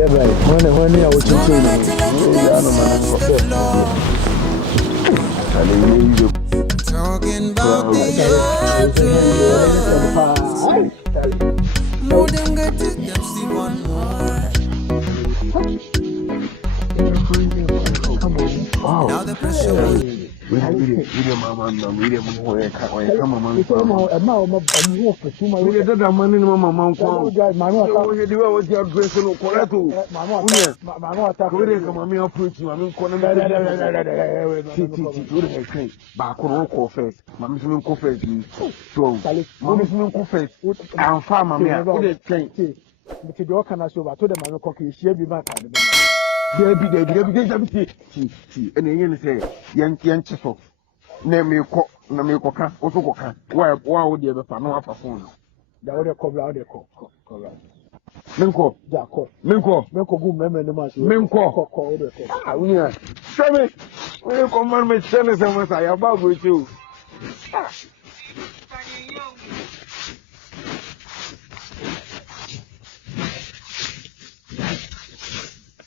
Yeah, right. When you are watching TV. Talking about the more than get to them, see one more. Now the pressure was. We did mama, we did come on, we did that money, mama, we did what you are dressing on Corato. We did come on, me approach you, I mean, back on coffee, Mammy coffee, so Mammy coffee, and farmer, me, I would have changed. Because you can also to the man cocky, she be back. There be and then say, young Chisel, name me cock, Namioka, also coca. Why would you ever find no upper phone? The other cover out the cock. Minko, Minko, good memory, the master. Minko, yeah. Show me, will you command me, Senate, and what I about with you?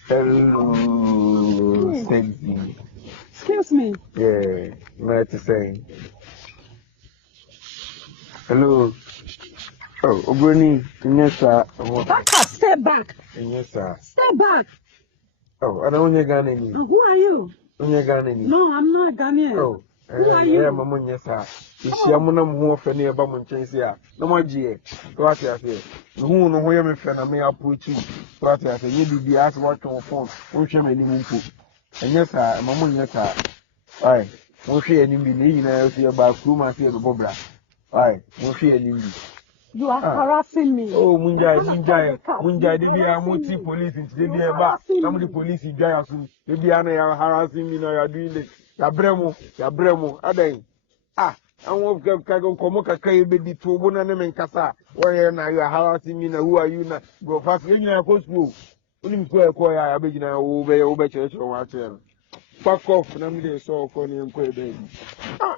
Hello, sexy. Excuse me. Yeah, nice to say. Hello. Oh, Ogboni, yes, sir. Baka, step back. Yes, sir. Step back. Oh, I don't want you Ghanaian. Who are you? You're Ghanaian. No, I'm not Ghanaian. Oh, who are you? I am a moon, yes, sir. If you are one who are near Bamon Chase here, no more G. What I say. Who know where my friend, I may approach you. What I say, you do be asked what your phone, which I'm any moon. And yes, sir, I'm a moon, yes, sir. Aye, won't see any meaning, I see about crew, I see the Bobra. Aye, won't see any. You are harassing me. Oh, Munjai, they are multi police in the somebody police in Jayasu. Maybe I are harassing me now, you are doing it. Yabremo, Aday. Ah, I won't go Komoka Kay, baby, to one and Casa. Why now you are harassing me now? Who are you now? Go fast, when you are supposed to. Wouldn't quite I begin over church or whatever. Fuck off, and I'm there so funny and quite baby. Ah,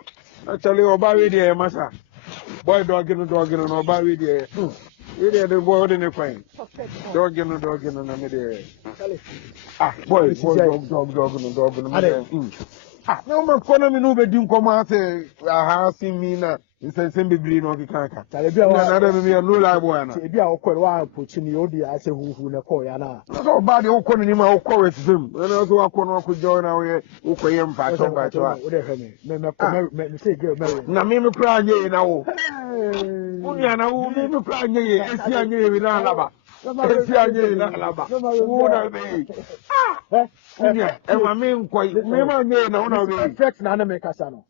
I tell you about it, dear Massa. Boy, dog and no barry there. You did the boy in the crane. Dog and I'm there. Ah, boy, dog and ah, no more economy no be dim come out harassing me now. Instead be bring no kanka. Another me no lie boy na. E bia okọ wa approach ni o dey ase huhu na call ya na. So bad o ko ni ma o ko wetim. Na so akọ no ko join na we o ko yem pa to ba to. O dey he me say girl me. Na me kra anye na wo. Unya na wo me kra anye esi anye we na alaba. Esi anye na alaba. Wo na be. Ah. Unya e ma me nkoi. Me ma anye na una be. Effect na na me kasa no.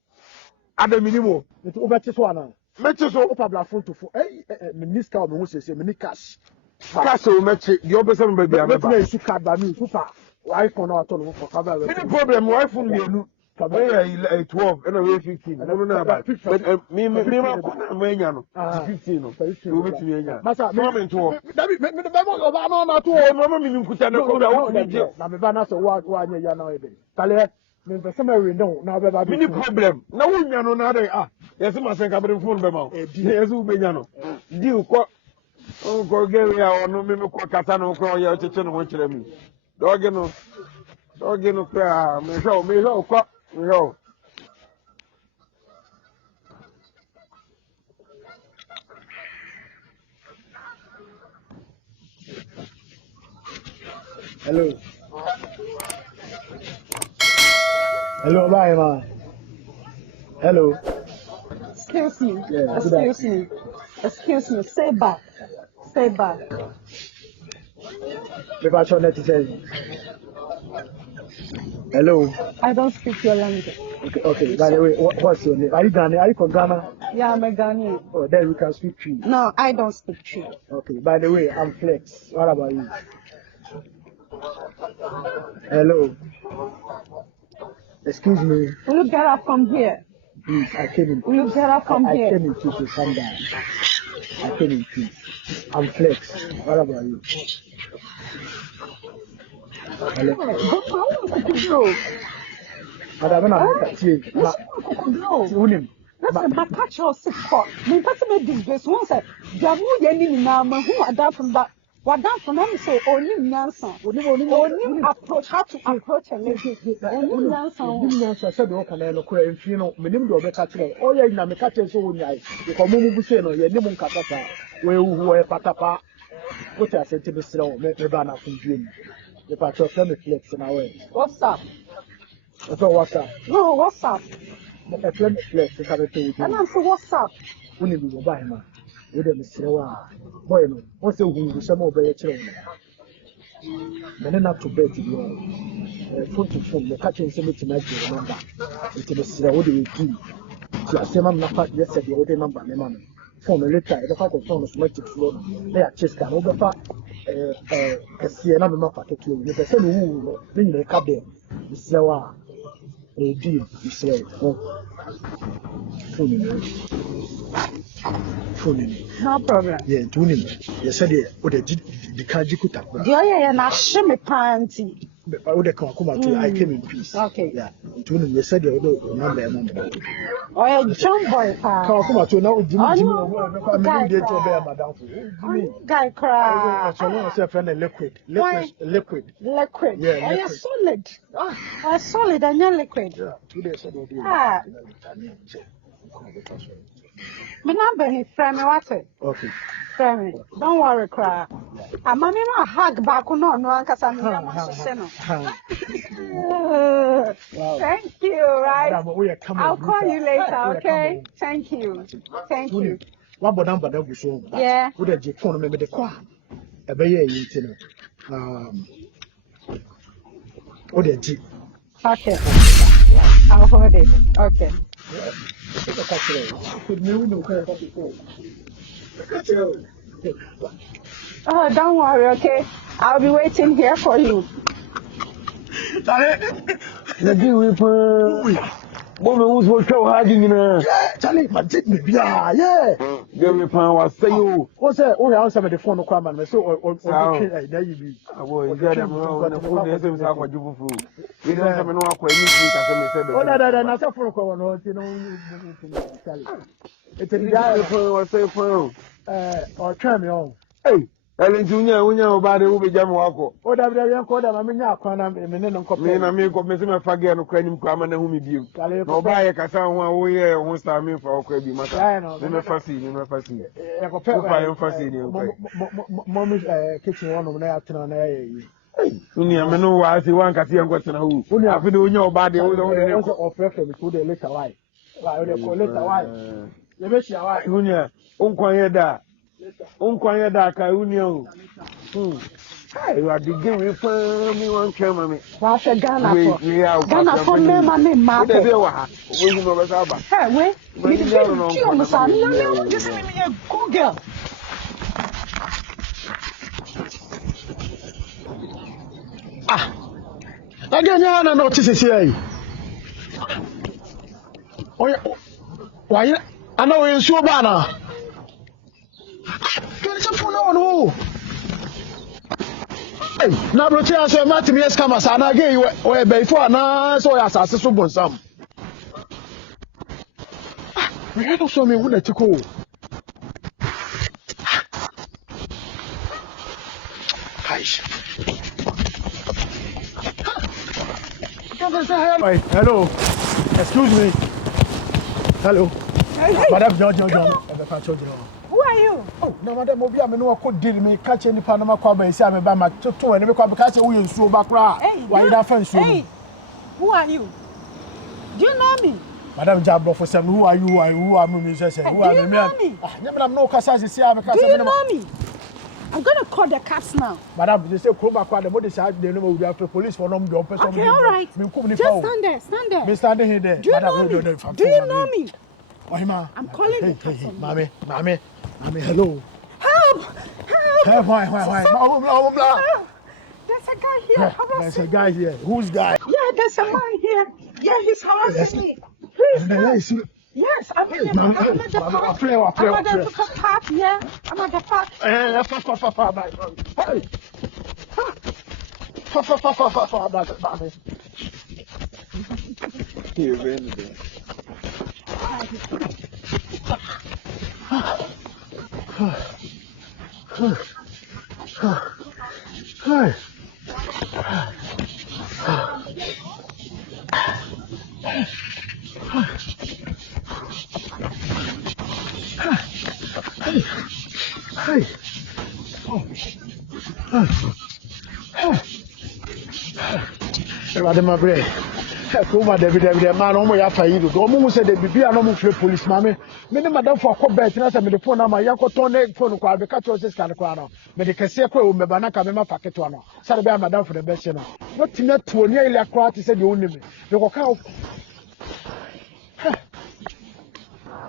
Ada minimum. It over so ana. Meche so o tabla phone to phone. Me niska o me ho sese me ni cash. Cash o meche. Di obesem be bia me ba. Me issue card ba me super. iPhone na to no for cover. Any problem iPhone me nu. Kabaya 12 and away 15. No no ba. But me ma ko na manya no. 15 no. So me tumi anya. Masa me 12. David me ba ba no na to. Mama me nkuta na ko da wo ni je. Na me ba na so wa anya ya na ebe. Kale me pese me we no na be ba bi. Mini problem. Na wo nya no na dey yes ma sen ka be phone be ma. Yes wo be nya no. Di ko ko ge ya no me ko kata no ko ya cheche no wo kire mi. Dog no pra me show ko. No. Hello, bye, man. Hello. Excuse me. Yeah, Excuse me. Stay back. Maybe I should let you say. Hello. I don't speak your language. Okay. By the way, what's your name? Are you Ghanaian? Are you from Ghana? Yeah, I'm a Ghanaian. Oh, then we can speak Tree. No, I don't speak Tree. Okay. By the way, I'm Flex. What about you? Hello. Excuse me. Will you get up from here? Please, I came in. Will you get up from here? I came in peace, so calm down. I came in peace. I'm Flex. What about you? Hello. Madam, Listen, my catch your sick court. Me person me disgrace. One said, "Jamu yeni ni na ma who are that from that." What done for them say only Nelson. Only approach how to approach a lady. Only Nelson. Said the Okan and Okra and Fino, minimum of a catcher. Oh, yeah, I'm a catcher so nice. The Comubu Seno, your Nimon Catata, where who were Patapa. What I said to the slow, make the banner from Jim. The patch of them flips in our way. What's up? That's all what's up. No, what's up? The flame flips to have a two. And I'm so what's up? Only we will buy him. With them, Sierra. Boy, what's the wound? Some of the children. Men enough to bed to the phone to phone, the catching somebody to remember. It's the Sierra, what do you do? So I say, I'm not yesterday, the other number, the man. Phone a letter, the fact of phone is much flow. They are chased down over fat. A Sierra, not particularly. The person who bring the cabin, the Sierra, a deal, you say, No problem. yeah, tuning. You said it with the Kajikuta. The other and I shimmy panty. I would have come to I came in peace. Okay. Yeah, tuning. You said you don't remember. Oh, a jump boy. Come to now, Jimmy. Guy cry. So now say friend liquid. Liquid. Yeah, Oh, you're solid. Oh, solid and you're liquid. Yeah, 2 days ago. Ah. My number is from what? Okay. From don't worry, cry. I'm a hug back on no, because I'm Thank you, right? I'll call you later, okay? Thank you. Thank you. What about number that we show? Yeah. Would have just phone me the car. A bay, what a Jeep. Okay. I'll hold it. Okay. Oh, don't worry, okay? I'll be waiting here for you. Woman who's what show hiding in her. Charlie, my take me, yeah. Give me power, was say you. What's that? Oh, I answer the phone of Quaman, so or there you be. I was got him on the phone, as if I was you food. We don't have no aqua, you said. Oh, that's a phone call, you know, Charlie. It's a guy was say for or try me on. Hey, Ellen Junior, we know about it, will be jam walk. Oh, that very call them. I mean, I can't I mean, got Miss Fagan, Ukrainian Kraman, whom you view. No, buy a Cassan 1 year, won't start me for Ukraine. Never fussy, never fussy. Mommy's kitchen one of the afternoon. I know why I see one Cassie and what's in a who. I've been doing your body, or preferably to the little wife. Why would they call it a wife? You bet your wife, Unia, Unquayada, Kaunio. You are beginning with me one camera. What's a Ghana for me, my name, Martha. Hey, wait. Just give me a good girl. Again, you are not here. Why? I know you're so bad. Get your phone on. Now, Rotia said, Martin, yes, come as I gave you where before now, so as I saw some. We don't show me when to go. Hello. Excuse me. Hello. Madam John. Who are you? Oh, no, Madam Mobia, I know I could deal me catch any Panama Quaba and say, I'm about to and every catch a wheel so back. Why you not fancy? Hey, who are you? Do you know me? Madam Jabbo for some, who are you? Who are me? Who are me? I'm no Cassasi. Do you know me? I'm gonna call the cops now. Madam, they say Chroma Quad, the body side, they know we have to police for them. Okay, all right. Just stand there, stand there. Me standing here there. Do you know me? Do you know me? I'm calling the cops. Hey, mommy, hello. Help! Why? There's a guy here. There's a guy here. Who's guy? Yeah, there's a man here. Yeah, he's harassing me. Please. Yes, I'm at the park. I'm at the park, yeah. I'm at the park. Hi. Hey. Everybody, my bread. Kuma David, man, almost after you. The woman said the baby are not free police, mammy. Many madam for a cop bet, and I said, the phone, my uncle Tony phone, the catcher says, Canaquano. But the Casseco, Mebanaka, Mema Paquetano. Saturday, madam for the best, not not to nearly a crowd, said the only me. The walk out.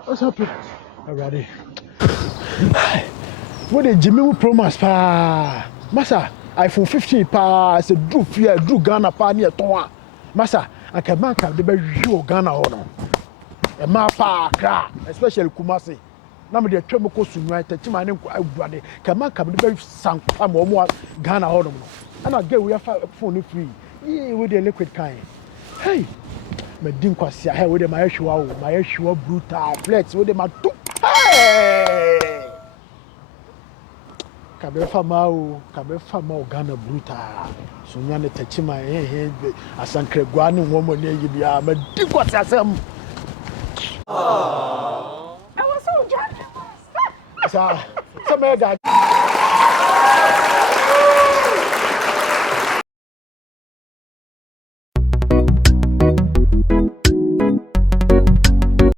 What's happening? Already. What did Jimmy promise, pa? Massa, iPhone 15, pa, said, Drew Fear, Drew Ghana, pa, near Toa. Massa. I can mark up the very Ghana honor. A mapa cra, especially Kumasi. Now, the chemical United Timan, I can mark up the very sank more Ghana honor. And I get we have phone free. With the liquid kind. Hey, my dinkwasi, I have with my issue brutal flex with my two. Hey, Kabefa Mao Ghana brutal. So nyane techima asankre guanu womo ne yibia ma dikwat asem I was so jacked. sa me ga